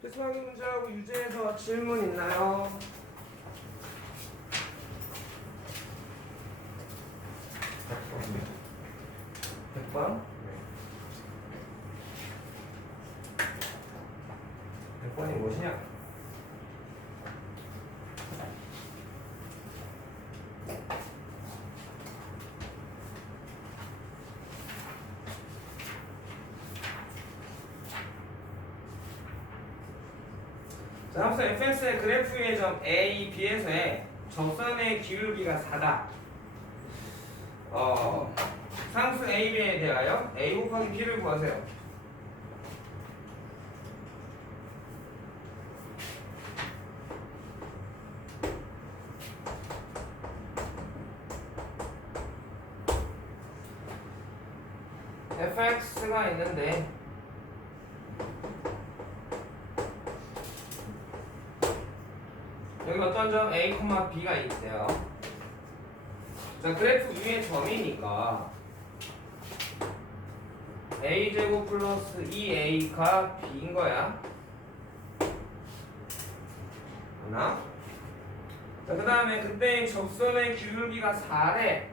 필수학위 문제하고 유제에서 질문 있나요? 백번 백번이 무엇이냐? 자, 합선 fx의 그래프 위의 점 A, B에서의 접선의 기울기가 4다. 어, 상수 A, B에 대하여 A 곱하기 B를 구하세요. fx가 있는데 어떤 점 A, B가 있대요. 자, 그래프 위에 점이니까 A 제곱 플러스 2A가 B인 거야. 하나. 자, 그 다음에 그때 접선의 기울기가 4래.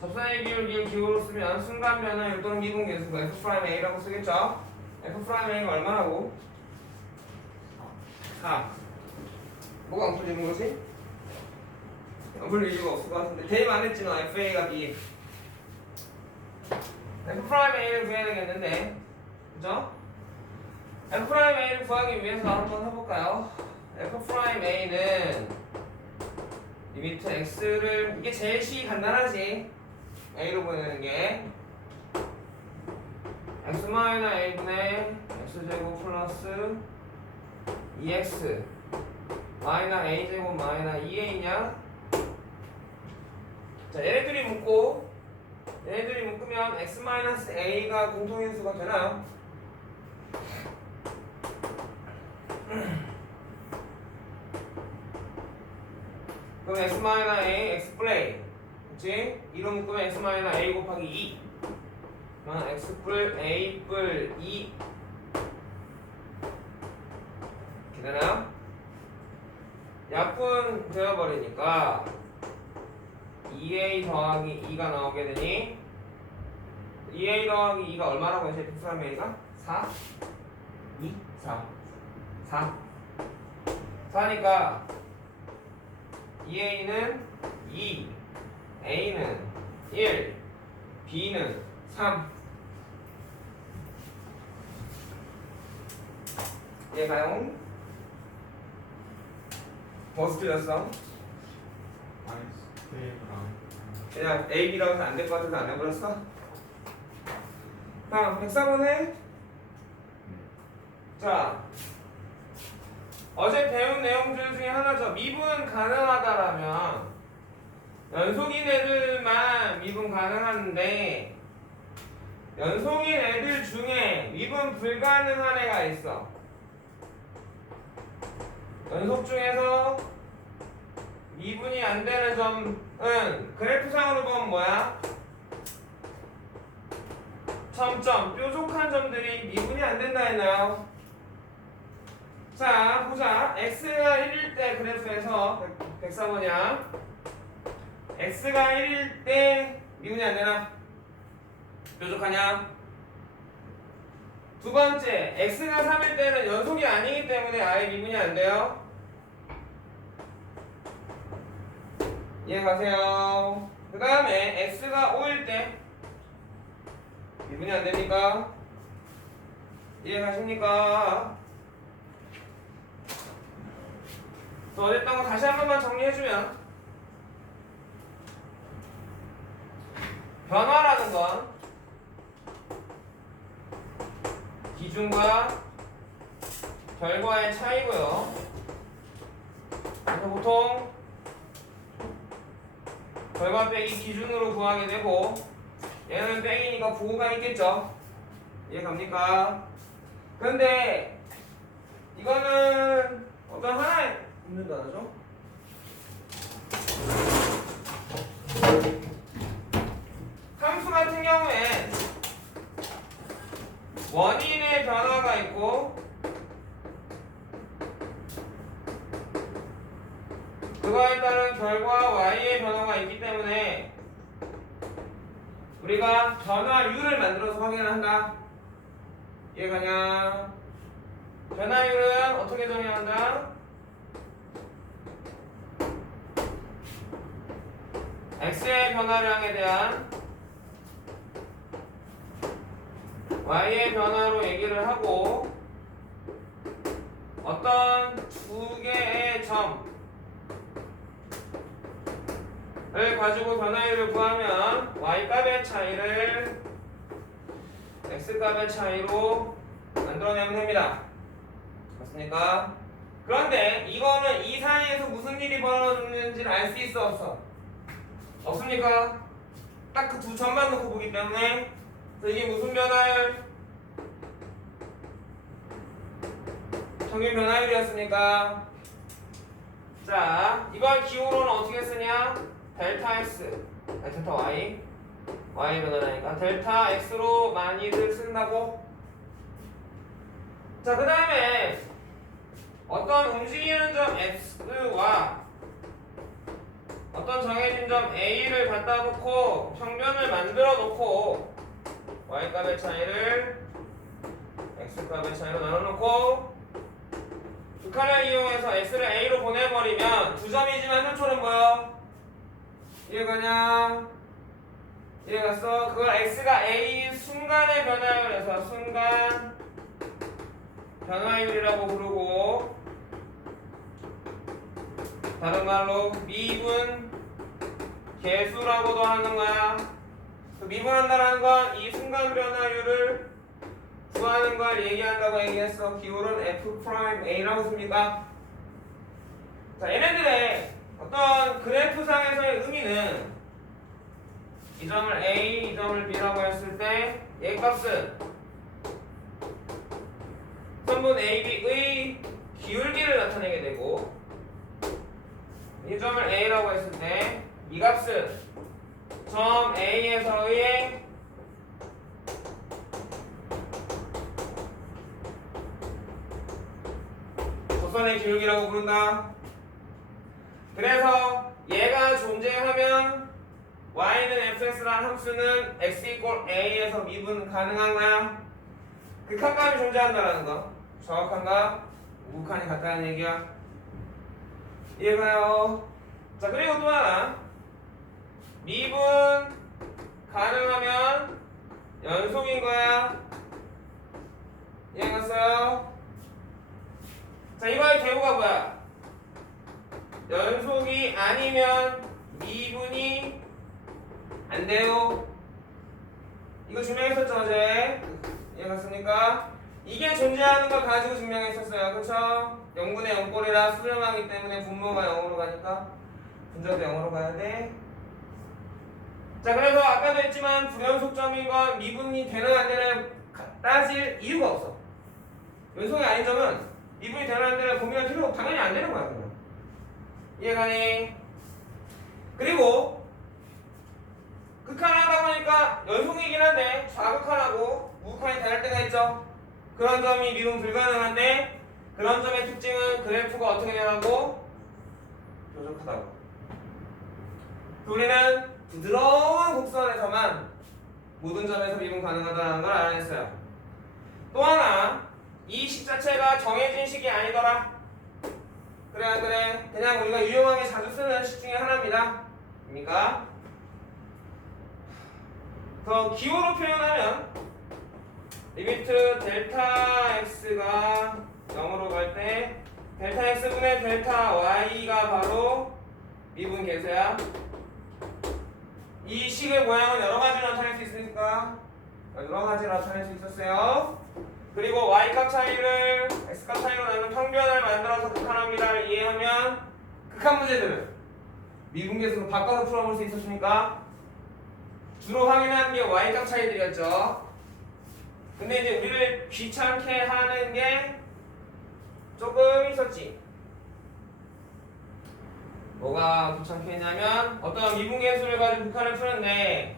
접선의 기울기를 기울로 쓰면 순간 변화 또는 미분 계수가 F'A라고 쓰겠죠? F'A가 얼마라고? 4. 뭐가 안 풀리는 거지? 안 풀릴 이유가 없을 것 같은데 대입 안 했지 너 FA가 B F 프라임 A를 구해야 되겠는데 그죠? F 프라임 A를 구하기 위해서 한번 해볼까요? F 프라임 A는 리미트 X를 이게 제일 시 간단하지 A로 보내는 게 X 마이너 A분의 X제곱 플러스 2X 마이너 a 제곱 마이너 2a냐? 자 얘네들이 묶고 얘네들이 묶으면 x 마이너스 a가 공통인수가 되나요? 그럼 x 마이너 a x 플레이 그치? 2로 묶으면 x 마이너 a 곱하기 2 그러면 x 뿔 a 뿔2 이렇게 되나요? 약분 되어버리니까 2a 더하기 2가 나오게 되니 2a 더하기 2가 얼마라고 했지? 픽스한 a가? 4? 2? 4 4 4니까 2a는 2 a는 1 b는 3 얘가요? 마이너스 K랑 그냥 A, B라고 해서 안 될 것 같아서 안 해버렸어? 자, 104번 해. 자, 어제 배운 내용들 중에 하나죠. 미분 가능하다라면 연속인 애들만 미분 가능한데 연속인 애들 중에 미분 불가능한 애가 있어. 연속 중에서 미분이 안 되는 점은 그래프상으로 보면 뭐야? 점점 뾰족한 점들이 미분이 안 된다 했나요? 자 보자 x가 1일 때 그래프에서 104번이야 x가 1일 때 미분이 안 되나? 뾰족하냐? 두 번째 x가 3일 때는 연속이 아니기 때문에 아예 미분이 안 돼요 이해 가세요. 그 다음에 x가 5일 때 미분이 안 됩니까? 이해 가십니까? 더 어쨌던 거 다시 한 번만 정리해주면 변화라는 건 기준과 결과의 차이고요. 그래서 보통 결과 빼기 기준으로 구하게 되고 얘는 빼기니까 부호가 있겠죠 이해 갑니까? 근데 이거는 어떤 하나의 없는 단어죠? 함수 같은 경우엔 원인의 변화가 있고 그거에 따른 결과 y의 변화가 있기 때문에 우리가 변화율을 만들어서 확인을 한다. 이해가냐? 변화율은 어떻게 정의한다? x의 변화량에 대한 y의 변화로 얘기를 하고 어떤 두 개의 점을 가지고 변화율을 구하면 y 값의 차이를 x 값의 차이로 만들어내면 됩니다. 맞습니까? 그런데 이거는 이 사이에서 무슨 일이 벌어졌는지를 알 수 있어 없어? 없습니까? 딱 그 두 점만 놓고 보기 때문에 이게 무슨 변화율? 평균 변화율이었으니까. 자 이번 기호로는 어떻게 쓰냐? 델타 x. 델타 y. Y 변화라니까. 델타 x로 많이들 쓴다고? 자 그 다음에 어떤 움직이는 점 x와 어떤 정해진 점 a를 갖다 놓고 평변을 만들어 놓고 y 값의 차이를 x 값의 차이로 나눠 놓고 극한을 이용해서 x를 a로 보내버리면 두 점이지만 혈초는 뭐야? 이해가냐? 이해갔어? 그걸 x가 a 순간의 변화율에서 순간 변화율이라고 부르고 다른 말로 미분 계수라고도 하는 거야. 그 미분한다는 건 이 순간 변화율을 구하는 걸 얘기한다고 얘기했어. 기울은 f 프라임 a라고 씁니다. 자, 얘네들의 어떤 그래프상에서의 의미는 이 점을 a, 이 점을 b라고 했을 때 얘 값은 선분 AB의 기울기를 나타내게 되고 이 점을 A라고 했을 때 이 값은 점 A에서의 조선의 기울기라고 부른다. 그래서 얘가 존재하면 y는 fx라는 함수는 x 이꼴 a에서 미분 가능한 거야. 극한감이 존재한다라는 거. 정확한가? 우극한이 같다는 얘기야. 이해가요? 자 그리고 또 하나 미분 가능하면 연속인 거야. 이해 갔어요? 자 이거의 대우가 뭐야? 연속이 아니면 미분이 안 돼요. 이거 증명했었죠 어제? 이해 갔습니까? 이게 존재하는 걸 가지고 증명했었어요. 그쵸? 0분의 0꼴이라 수렴하기 때문에 분모가 0으로 가니까 분자도 0으로 가야 돼. 자 그래서 아까도 했지만 불연속점인 건 미분이 되나 안 되나 따질 이유가 없어. 연속이 아닌 점은 미분이 되나 안 되나 고민할 필요 당연히 안 되는 거야. 그냥. 이해가니? 그리고 극한 하다 보니까 연속이긴 한데 좌극한하고 우극한이 다를 때가 있죠. 그런 점이 미분 불가능한데 그런 점의 특징은 그래프가 어떻게 되라고? 뾰족하다고. 우리는 부드러운 곡선에서만 모든 점에서 미분 가능하다는 걸 알아냈어요. 또 하나 이 식 자체가 정해진 식이 아니더라. 그래 안 그래? 그냥 우리가 유용하게 자주 쓰는 식 중에 하나입니다. 입니까? 더 기호로 표현하면 리미트 델타 x가 0으로 갈 때 델타 x분의 델타 y가 바로 미분 계수야. 이 식의 모양은 여러 가지 나타낼 수 있으니까 여러 가지 나타낼 수 있었어요. 그리고 y 값 차이를 x 값 차이로 나눈 평변을 만들어서 극한합니다를 이해하면 극한 문제들은 미분 계수로 바꿔서 풀어볼 수 있었습니까? 주로 확인하는 게 y 값 차이들이었죠. 근데 이제 우리를 귀찮게 하는 게 조금 있었지. 뭐가 귀찮게 했냐면 어떤 미분계수를 가지고 북한을 푸는데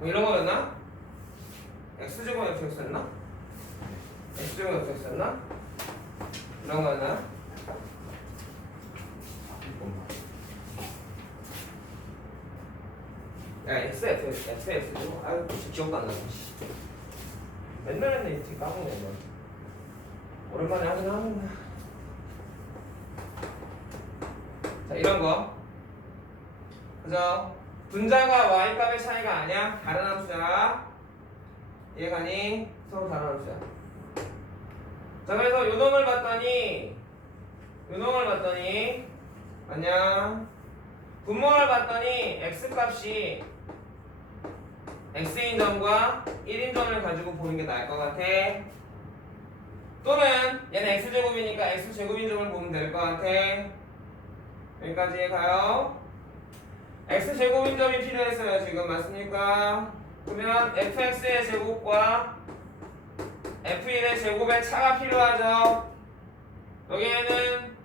뭐 이런 거였나? x제곱 fx였나? x제곱 fx였나? 이런 거였나? 야 x f x f x제곱 아유 기억도 안 나네 씨. 맨날 맨날 이렇게 까먹네 이거 오랜만에 하긴 하는데 자 이런 거 그죠? 분자가 y 값의 차이가 아니야? 다른 함수야 이해가니? 서로 다른 함수야 자 그래서 요놈을 봤더니 요놈을 봤더니 아니야 분모를 봤더니 x 값이 x인 점과 1인 점을 가지고 보는 게 나을 것 같아. 또는 얘는 x제곱이니까 x제곱인 점을 보면 될 것 같아. 여기까지 가요 x제곱인 점이 필요했어요 지금 맞습니까? 그러면 fx의 제곱과 f1의 제곱의 차가 필요하죠 여기에는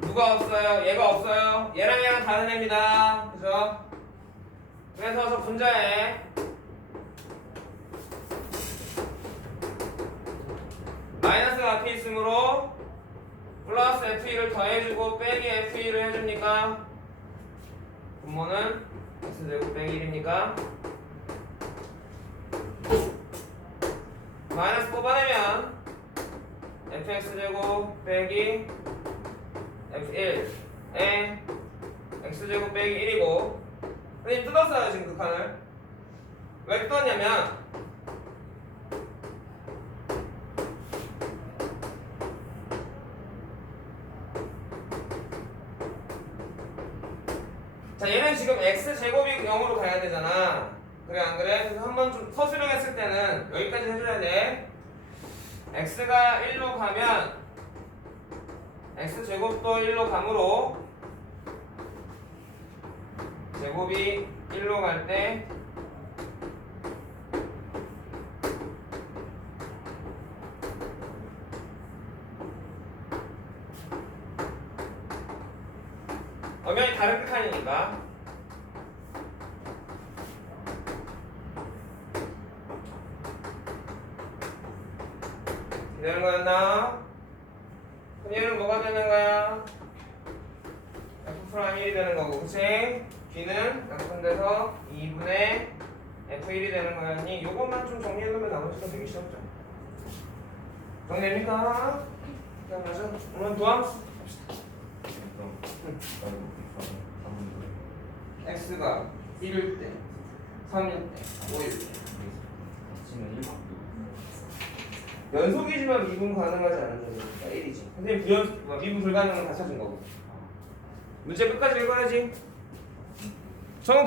누가 없어요? 얘가 없어요 얘랑 얘랑 다른 애입니다 그죠? 그래서 분자에 마이너스가 앞에 있으므로 플러스 F2를 더해주고 빼기 F2를 해줍니까? 분모는 X제곱 빼기 1입니까? 마이너스 뽑아내면 fx제곱 빼기 f1에 x제곱 빼기 1이고 선생님 뜯었어요 지금 그 칸을 왜 뜯었냐면 지금 x제곱이 0으로 가야 되잖아. 그래 안 그래? 그래서 한번 좀 서술형했을 때는 여기까지 해줘야 돼. X가 1로 가면 x제곱도 1로 가므로 제곱이 1로 갈 때 엄연히 다른 끝칸이니까 되는 거였나? 그럼 얘는 뭐가 되는 거야? F 프라임 1이 되는 거고 그치? B는 약분돼서 2분의 F1이 되는 거였니? 요것만 좀 정리해놓으면 나머지는 되게 쉬웠죠 정리됩니까? 자 맞아 오늘 도함 X가 1일 때 3일 때 5일 때 연속이지만 미분 가능하지 않은 점이니까 1이지 선생님 부연, 뭐 미분 불가능은 다 찾은 거고. 문제 끝까지 읽어야지. 저는